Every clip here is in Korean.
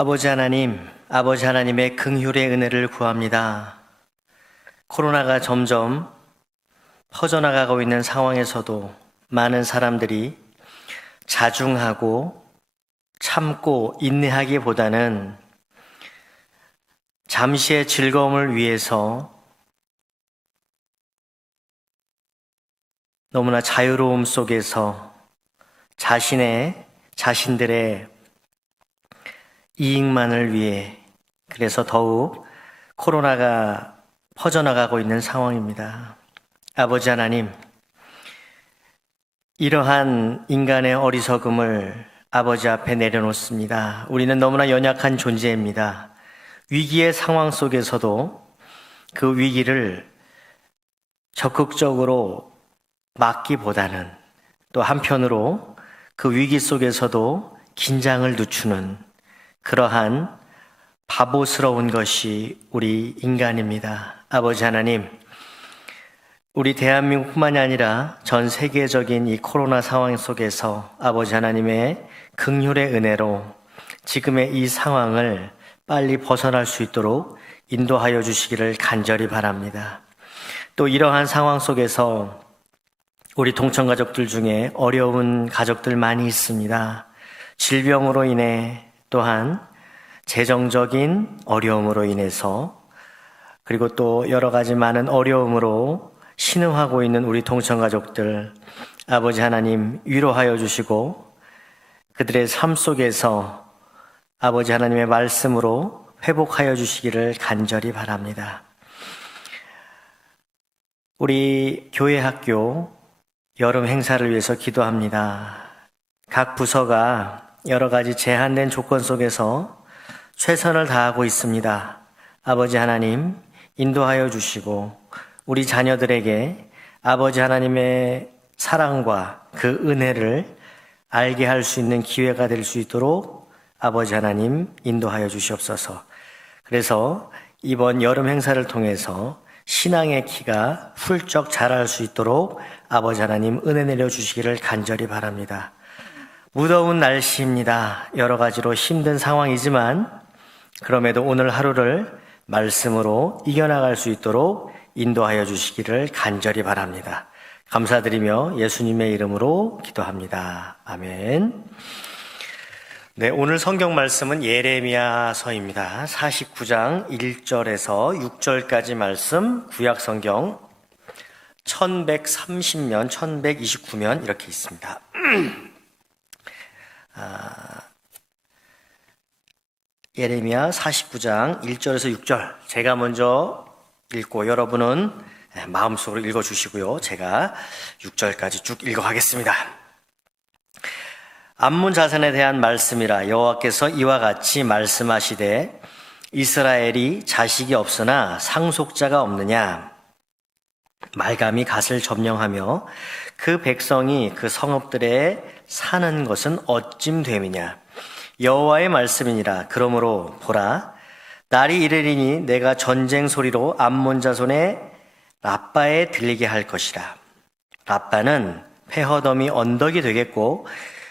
아버지 하나님의 긍휼의 은혜를 구합니다. 코로나가 점점 퍼져나가고 있는 상황에서도 많은 사람들이 자중하고 참고 인내하기보다는 잠시의 즐거움을 위해서 너무나 자유로움 속에서 자신들의 이익만을 위해, 그래서 더욱 코로나가 퍼져나가고 있는 상황입니다. 아버지 하나님, 이러한 인간의 어리석음을 아버지 앞에 내려놓습니다. 우리는 너무나 연약한 존재입니다. 위기의 상황 속에서도 그 위기를 적극적으로 막기보다는 또 한편으로 그 위기 속에서도 긴장을 늦추는 그러한 바보스러운 것이 우리 인간입니다. 아버지 하나님, 우리 대한민국뿐만이 아니라 전 세계적인 이 코로나 상황 속에서 아버지 하나님의 긍휼의 은혜로 지금의 이 상황을 빨리 벗어날 수 있도록 인도하여 주시기를 간절히 바랍니다. 또 이러한 상황 속에서 우리 동천가족들 중에 어려운 가족들 많이 있습니다. 질병으로 인해, 또한 재정적인 어려움으로 인해서, 그리고 또 여러 가지 많은 어려움으로 신음하고 있는 우리 동천가족들, 아버지 하나님 위로하여 주시고 그들의 삶 속에서 아버지 하나님의 말씀으로 회복하여 주시기를 간절히 바랍니다. 우리 교회 학교 여름 행사를 위해서 기도합니다. 각 부서가 여러 가지 제한된 조건 속에서 최선을 다하고 있습니다. 아버지 하나님 인도하여 주시고 우리 자녀들에게 아버지 하나님의 사랑과 그 은혜를 알게 할 수 있는 기회가 될 수 있도록 아버지 하나님 인도하여 주시옵소서. 그래서 이번 여름 행사를 통해서 신앙의 키가 훌쩍 자랄 수 있도록 아버지 하나님 은혜 내려 주시기를 간절히 바랍니다. 무더운 날씨입니다. 여러 가지로 힘든 상황이지만 그럼에도 오늘 하루를 말씀으로 이겨나갈 수 있도록 인도하여 주시기를 간절히 바랍니다. 감사드리며 예수님의 이름으로 기도합니다. 아멘. 네, 오늘 성경 말씀은 예레미야서입니다. 49장 1절에서 6절까지 말씀, 구약 성경 1130면, 1129면 이렇게 있습니다. 예레미야 49장 1절에서 6절 제가 먼저 읽고 여러분은 마음속으로 읽어주시고요. 제가 6절까지 쭉 읽어가겠습니다. 암몬 자손에 대한 말씀이라. 여호와께서 이와 같이 말씀하시되 이스라엘이 자식이 없으나 상속자가 없느냐. 말감이 갓을 점령하며 그 백성이 그 성읍들에 사는 것은 어찜됨이냐. 여호와의 말씀이니라. 그러므로 보라, 날이 이르리니 내가 전쟁 소리로 암몬 자손의 라빠에 들리게 할 것이라. 라빠는 페허덤이 언덕이 되겠고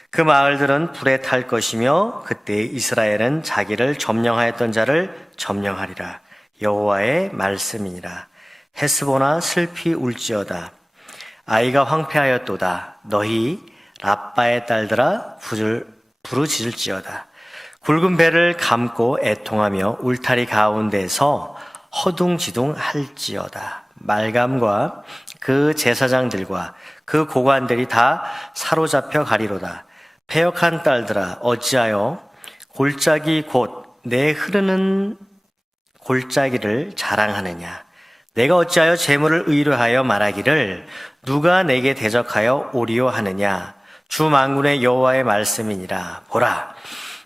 그 마을들은 불에 탈 것이며 그때 이스라엘은 자기를 점령하였던 자를 점령하리라. 여호와의 말씀이니라. 헤스보나 슬피 울지어다. 아이가 황폐하였도다. 너희 라빠의 딸들아 부르짖을지어다. 굵은 배를 감고 애통하며 울타리 가운데서 허둥지둥 할지어다. 말감과 그 제사장들과 그 고관들이 다 사로잡혀 가리로다. 패역한 딸들아, 어찌하여 골짜기 곧 내 흐르는 골짜기를 자랑하느냐. 내가 어찌하여 재물을 의뢰하여 말하기를 누가 내게 대적하여 오리오 하느냐. 주 만군의 여호와의 말씀이니라. 보라,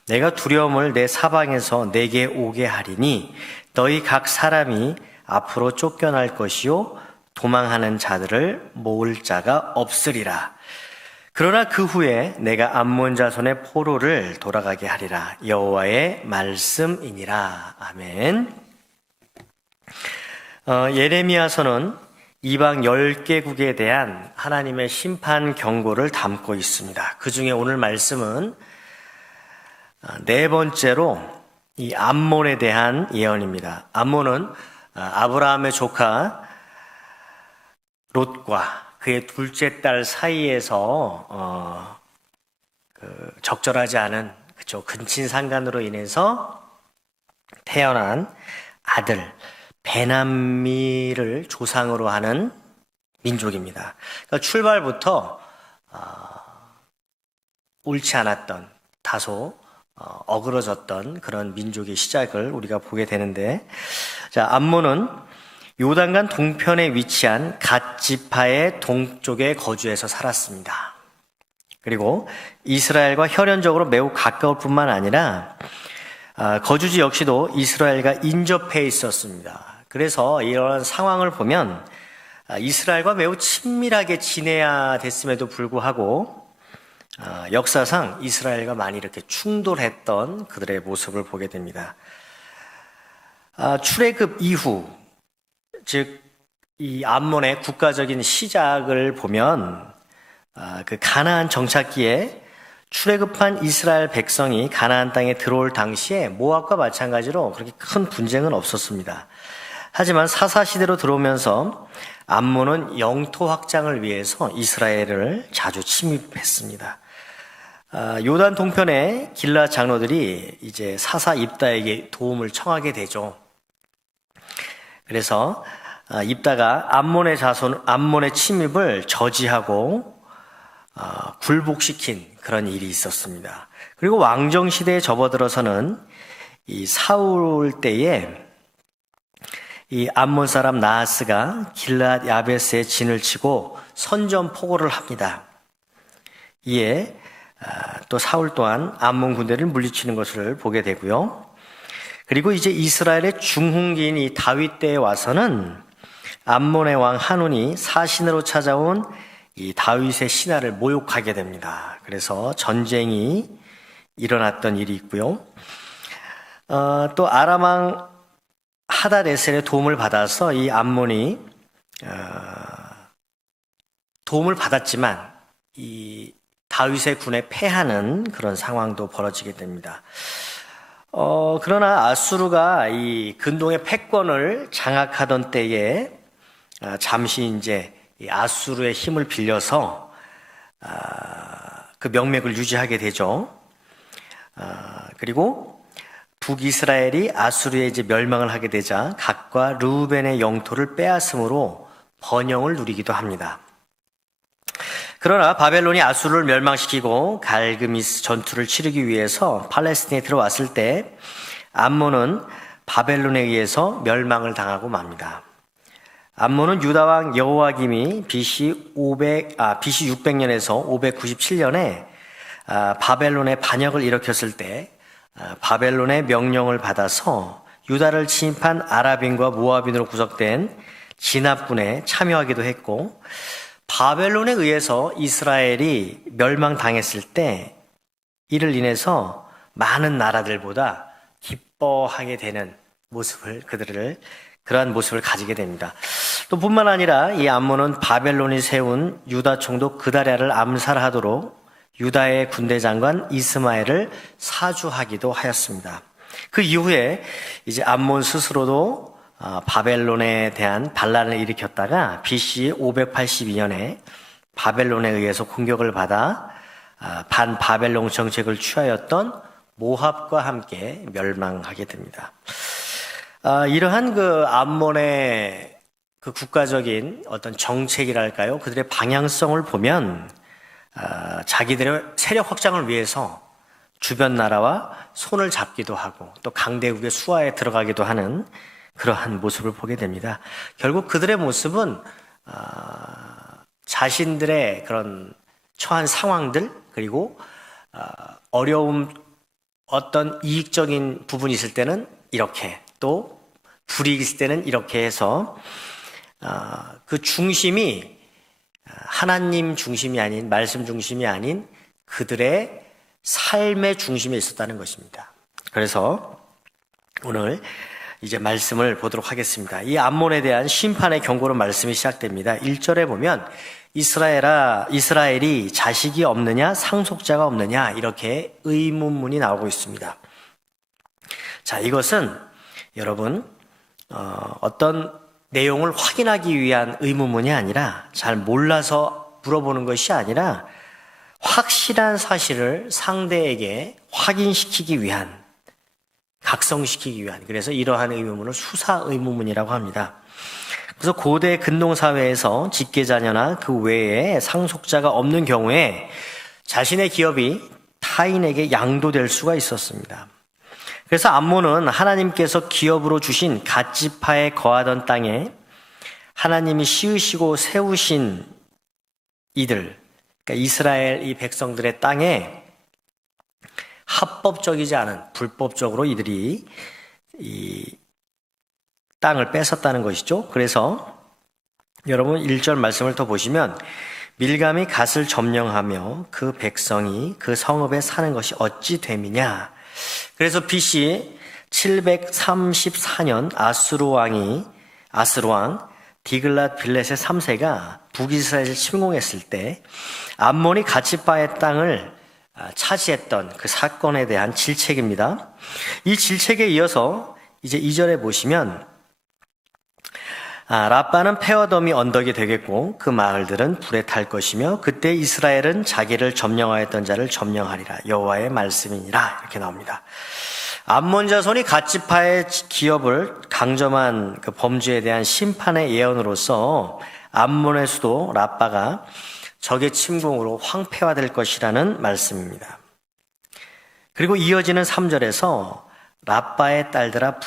내가 두려움을 내 사방에서 내게 오게 하리니 너희 각 사람이 앞으로 쫓겨날 것이요 도망하는 자들을 모을 자가 없으리라. 그러나 그 후에 내가 암몬 자손의 포로를 돌아가게 하리라. 여호와의 말씀이니라. 아멘. 예레미야서는 이방 10개국에 대한 하나님의 심판 경고를 담고 있습니다. 그 중에 오늘 말씀은 네 번째로 이 암몬에 대한 예언입니다. 암몬은 아브라함의 조카 롯과 그의 둘째 딸 사이에서 적절하지 않은 근친상간으로 인해서 태어난 아들 베남미를 조상으로 하는 민족입니다. 그러니까 출발부터 옳지 않았던, 다소 어그러졌던 그런 민족의 시작을 우리가 보게 되는데, 자, 암몬은 요단강 동편에 위치한 갓 지파의 동쪽에 거주해서 살았습니다. 그리고 이스라엘과 혈연적으로 매우 가까울 뿐만 아니라 거주지 역시도 이스라엘과 인접해 있었습니다. 그래서 이런 상황을 보면 이스라엘과 매우 친밀하게 지내야 됐음에도 불구하고 역사상 이스라엘과 많이 이렇게 충돌했던 그들의 모습을 보게 됩니다. 출애굽 이후, 즉 이 암몬의 국가적인 시작을 보면 그 가나안 정착기에 출애굽한 이스라엘 백성이 가나안 땅에 들어올 당시에 모압과 마찬가지로 그렇게 큰 분쟁은 없었습니다. 하지만 사사시대로 들어오면서 암몬은 영토 확장을 위해서 이스라엘을 자주 침입했습니다. 요단 동편의 길라 장로들이 이제 사사 입다에게 도움을 청하게 되죠. 그래서 입다가 암몬의 침입을 저지하고 굴복시킨 그런 일이 있었습니다. 그리고 왕정 시대에 접어들어서는 이 사울 때에 이 암몬 사람 나하스가 길랏 야베스에 진을 치고 선전포고를 합니다. 이에 또 사울 또한 암몬 군대를 물리치는 것을 보게 되고요. 그리고 이제 이스라엘의 중흥기인 이 다윗 때에 와서는 암몬의 왕 한운이 사신으로 찾아온 이 다윗의 신하를 모욕하게 됩니다. 그래서 전쟁이 일어났던 일이 있고요. 또 아람 왕 하닷에셀의 도움을 받아서 이 암몬이 도움을 받았지만 이 다윗의 군에 패하는 그런 상황도 벌어지게 됩니다. 그러나 아수르가 이 근동의 패권을 장악하던 때에 잠시 이제 이 아수르의 힘을 빌려서 그 명맥을 유지하게 되죠. 그리고 북이스라엘이 아수르에 이제 멸망을 하게 되자 갓과 르우벤의 영토를 빼앗음으로 번영을 누리기도 합니다. 그러나 바벨론이 아수르를 멸망시키고 갈그미스 전투를 치르기 위해서 팔레스틴에 들어왔을 때 암몬은 바벨론에 의해서 멸망을 당하고 맙니다. 암몬은 유다 왕 여호와김이 BC 600년에서 597년에 바벨론의 반역을 일으켰을 때 바벨론의 명령을 받아서 유다를 침입한 아랍인과 모압인으로 구성된 진압군에 참여하기도 했고, 바벨론에 의해서 이스라엘이 멸망당했을 때 이를 인해서 많은 나라들보다 기뻐하게 되는 그러한 모습을 가지게 됩니다. 또 뿐만 아니라 이 암몬은 바벨론이 세운 유다 총독 그다랴를 암살하도록 유다의 군대 장관 이스마엘을 사주하기도 하였습니다. 그 이후에 이제 암몬 스스로도 바벨론에 대한 반란을 일으켰다가 BC 582년에 바벨론에 의해서 공격을 받아 반바벨론 정책을 취하였던 모압과 함께 멸망하게 됩니다. 이러한 그 암몬의 그 국가적인 어떤 정책이랄까요? 그들의 방향성을 보면 자기들의 세력 확장을 위해서 주변 나라와 손을 잡기도 하고 또 강대국의 수하에 들어가기도 하는 그러한 모습을 보게 됩니다. 결국 그들의 모습은 자신들의 그런 처한 상황들, 그리고 어려움, 어떤 이익적인 부분이 있을 때는 이렇게, 또 불이익이 있을 때는 이렇게 해서 그 중심이 하나님 중심이 아닌, 말씀 중심이 아닌 그들의 삶의 중심에 있었다는 것입니다. 그래서 오늘 이제 말씀을 보도록 하겠습니다. 이 암몬에 대한 심판의 경고로 말씀이 시작됩니다. 1절에 보면 이스라엘이 자식이 없느냐, 상속자가 없느냐, 이렇게 의문문이 나오고 있습니다. 자, 이것은 여러분 어떤 내용을 확인하기 위한 의문문이 아니라, 잘 몰라서 물어보는 것이 아니라 확실한 사실을 상대에게 확인시키기 위한, 각성시키기 위한, 그래서 이러한 의문문을 수사 의문문이라고 합니다. 그래서 고대 근동사회에서 직계자녀나 그 외에 상속자가 없는 경우에 자신의 기업이 타인에게 양도될 수가 있었습니다. 그래서 암몬은 하나님께서 기업으로 주신 갓지파에 거하던 땅에 하나님이 씌우시고 세우신 이들, 그러니까 이스라엘 이 백성들의 땅에 합법적이지 않은, 불법적으로 이들이 이 땅을 뺏었다는 것이죠. 그래서 여러분 1절 말씀을 더 보시면, 밀감이 갓을 점령하며 그 백성이 그 성읍에 사는 것이 어찌 됨이냐. 그래서 BC 734년 아스루 왕 디글랏 빌렛의 3세가 북이스라엘을 침공했을 때 암몬이 갓지파의 땅을 차지했던 그 사건에 대한 질책입니다. 이 질책에 이어서 이제 2절에 보시면, 라빠는 폐허덤이 언덕이 되겠고 그 마을들은 불에 탈 것이며 그때 이스라엘은 자기를 점령하였던 자를 점령하리라. 여호와의 말씀이니라. 이렇게 나옵니다. 암몬 자손이 갓지파의 기업을 강점한 그 범죄에 대한 심판의 예언으로서 암몬의 수도 라빠가 적의 침공으로 황폐화될 것이라는 말씀입니다. 그리고 이어지는 3절에서 라빠의 딸들아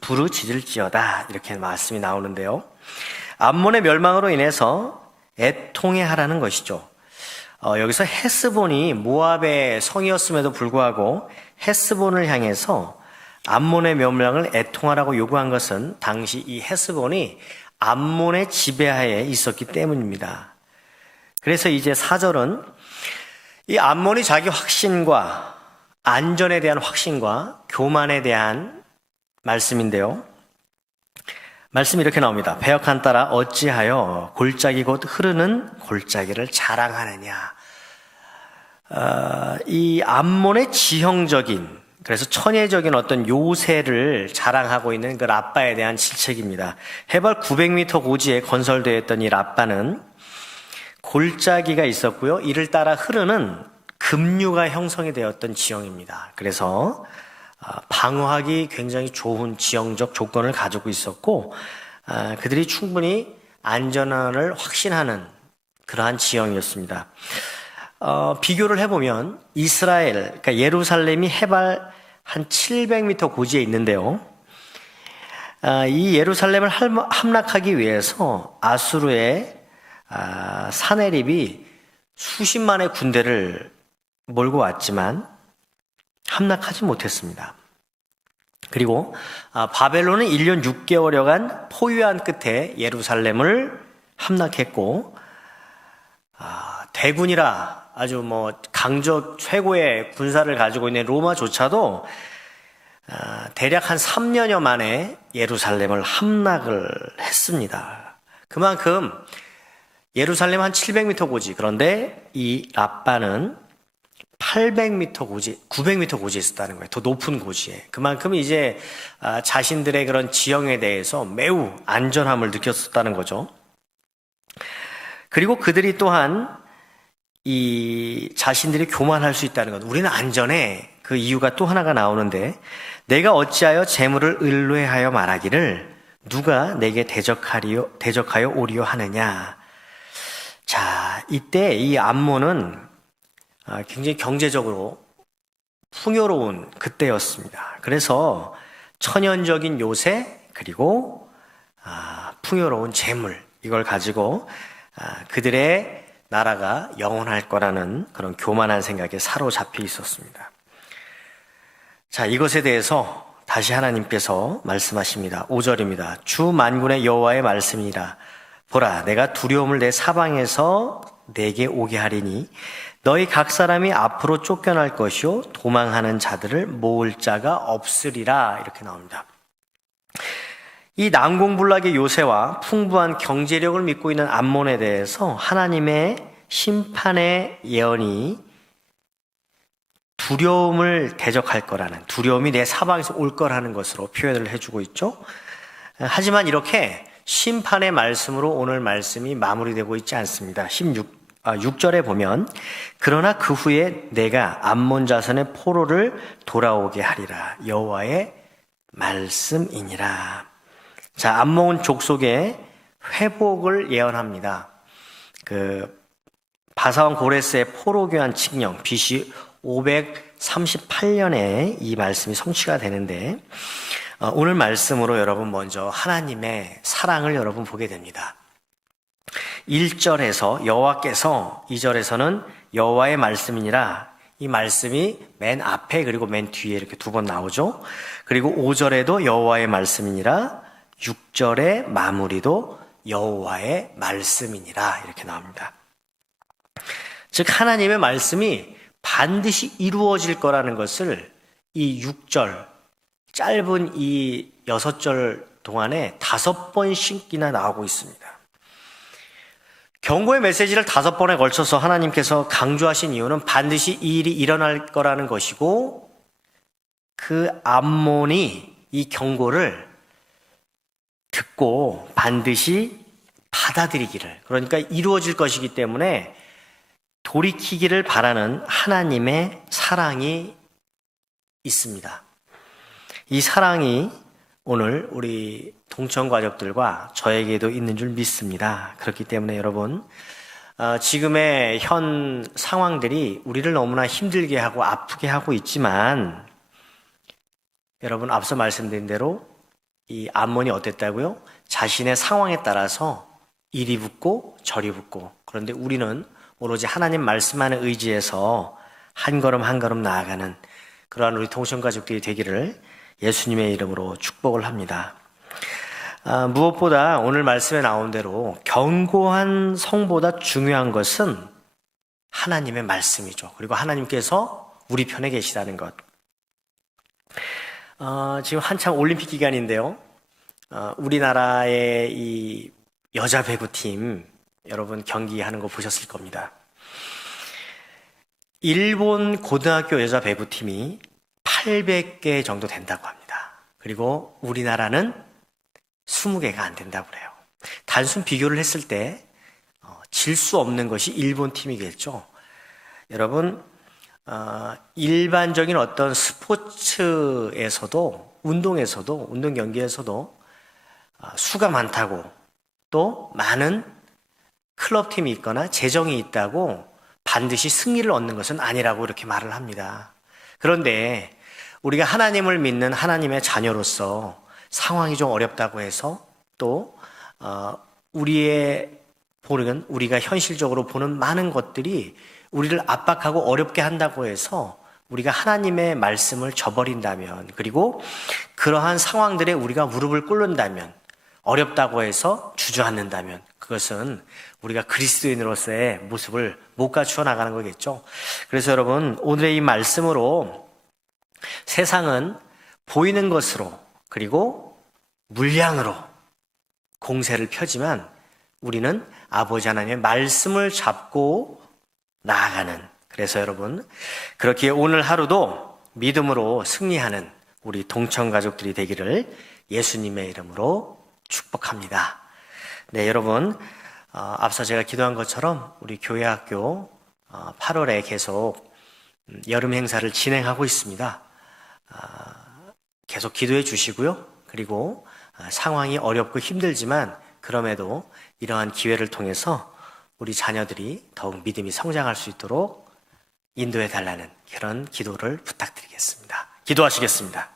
부르짖을지어다, 이렇게 말씀이 나오는데요. 암몬의 멸망으로 인해서 애통해하라는 것이죠. 여기서 헤스본이 모압의 성이었음에도 불구하고 헤스본을 향해서 암몬의 멸망을 애통하라고 요구한 것은 당시 이 헤스본이 암몬의 지배하에 있었기 때문입니다. 그래서 이제 4절은 이 암몬이 자기 확신과 안전에 대한 확신과 교만에 대한 말씀인데요. 말씀이 이렇게 나옵니다. 배역한 딸아 어찌하여 골짜기 곧 흐르는 골짜기를 자랑하느냐. 이 암몬의 지형적인, 그래서 천혜적인 어떤 요새를 자랑하고 있는 그 라빠에 대한 질책입니다. 해발 900m 고지에 건설되어 있던 이 라빠는 골짜기가 있었고요. 이를 따라 흐르는 급류가 형성이 되었던 지형입니다. 그래서 방어하기 굉장히 좋은 지형적 조건을 가지고 있었고, 그들이 충분히 안전을 확신하는 그러한 지형이었습니다. 비교를 해보면 이스라엘, 그러니까 예루살렘이 해발 한 700m 고지에 있는데요. 이 예루살렘을 함락하기 위해서 아수르의 사네립이 수십만의 군대를 몰고 왔지만 함락하지 못했습니다. 그리고 바벨론은 1년 6개월여간 포위한 끝에 예루살렘을 함락했고, 대군이라 아주 강적 최고의 군사를 가지고 있는 로마조차도 대략 한 3년여 만에 예루살렘을 함락을 했습니다. 그만큼 예루살렘 한 700m 고지, 그런데 이 라빠는 800m 고지, 900m 고지에 있었다는 거예요. 더 높은 고지에. 그만큼 이제 자신들의 그런 지형에 대해서 매우 안전함을 느꼈었다는 거죠. 그리고 그들이 또한 이 자신들이 교만할 수 있다는 것, 우리는 안전해. 그 이유가 또 하나가 나오는데, 내가 어찌하여 재물을 을뢰하여 말하기를 누가 내게 대적하여 오리요 하느냐. 자, 이때 이 암몬은 굉장히 경제적으로 풍요로운 그때였습니다. 그래서 천연적인 요새, 그리고 풍요로운 재물, 이걸 가지고 그들의 나라가 영원할 거라는 그런 교만한 생각에 사로잡혀 있었습니다. 자, 이것에 대해서 다시 하나님께서 말씀하십니다. 5절입니다. 주 만군의 여호와의 말씀이라. 보라, 내가 두려움을 내 사방에서 내게 오게 하리니 너희 각 사람이 앞으로 쫓겨날 것이요 도망하는 자들을 모을 자가 없으리라. 이렇게 나옵니다. 이 난공불락의 요새와 풍부한 경제력을 믿고 있는 암몬에 대해서 하나님의 심판의 예언이 두려움을 대적할 거라는, 두려움이 내 사방에서 올 거라는 것으로 표현을 해주고 있죠. 하지만 이렇게 심판의 말씀으로 오늘 말씀이 마무리되고 있지 않습니다. 6절에 보면 그러나 그 후에 내가 암몬 자손의 포로를 돌아오게 하리라 여호와의 말씀이니라. 자, 암몬 족속의 회복을 예언합니다. 바사왕 고레스의 포로교환 칙령 BC 538년에 이 말씀이 성취가 되는데, 오늘 말씀으로 여러분 먼저 하나님의 사랑을 여러분 보게 됩니다. 1절에서 여호와께서, 2절에서는 여호와의 말씀이니라, 이 말씀이 맨 앞에 그리고 맨 뒤에 이렇게 두 번 나오죠. 그리고 5절에도 여호와의 말씀이니라, 6절의 마무리도 여호와의 말씀이니라 이렇게 나옵니다. 즉 하나님의 말씀이 반드시 이루어질 거라는 것을 이 6절, 짧은 이 6절 동안에 5번씩이나 나오고 있습니다. 경고의 메시지를 5번에 걸쳐서 하나님께서 강조하신 이유는 반드시 이 일이 일어날 거라는 것이고, 그 암몬이 이 경고를 듣고 반드시 받아들이기를, 그러니까 이루어질 것이기 때문에 돌이키기를 바라는 하나님의 사랑이 있습니다. 이 사랑이 오늘 우리 동천 가족들과 저에게도 있는 줄 믿습니다. 그렇기 때문에 여러분, 지금의 현 상황들이 우리를 너무나 힘들게 하고 아프게 하고 있지만, 여러분 앞서 말씀드린 대로 이 암몬이 어땠다고요? 자신의 상황에 따라서 이리 붙고 저리 붙고, 그런데 우리는 오로지 하나님 말씀만을 의지해서 한 걸음 한 걸음 나아가는 그러한 우리 동천 가족들이 되기를 예수님의 이름으로 축복을 합니다. 무엇보다 오늘 말씀에 나온 대로 견고한 성보다 중요한 것은 하나님의 말씀이죠. 그리고 하나님께서 우리 편에 계시다는 것. 지금 한참 올림픽 기간인데요. 우리나라의 이 여자 배구팀, 여러분 경기하는 거 보셨을 겁니다. 일본 고등학교 여자 배구팀이 800개 정도 된다고 합니다. 그리고 우리나라는 20개가 안 된다고 그래요. 단순 비교를 했을 때 질 수 없는 것이 일본 팀이겠죠. 여러분, 일반적인 어떤 스포츠에서도, 운동에서도, 운동 경기에서도 수가 많다고, 또 많은 클럽팀이 있거나 재정이 있다고 반드시 승리를 얻는 것은 아니라고 이렇게 말을 합니다. 그런데 우리가 하나님을 믿는 하나님의 자녀로서 상황이 좀 어렵다고 해서, 또 우리가 현실적으로 보는 많은 것들이 우리를 압박하고 어렵게 한다고 해서 우리가 하나님의 말씀을 저버린다면, 그리고 그러한 상황들에 우리가 무릎을 꿇는다면, 어렵다고 해서 주저앉는다면, 그것은 우리가 그리스도인으로서의 모습을 못 갖추어 나가는 거겠죠. 그래서 여러분, 오늘의 이 말씀으로 세상은 보이는 것으로 그리고 물량으로 공세를 펴지만, 우리는 아버지 하나님의 말씀을 잡고 나아가는, 그래서 여러분, 그렇게 오늘 하루도 믿음으로 승리하는 우리 동천 가족들이 되기를 예수님의 이름으로 축복합니다. 네, 여러분, 앞서 제가 기도한 것처럼 우리 교회학교 8월에 계속 여름 행사를 진행하고 있습니다. 계속 기도해 주시고요. 그리고 상황이 어렵고 힘들지만 그럼에도 이러한 기회를 통해서 우리 자녀들이 더욱 믿음이 성장할 수 있도록 인도해 달라는 그런 기도를 부탁드리겠습니다. 기도하시겠습니다.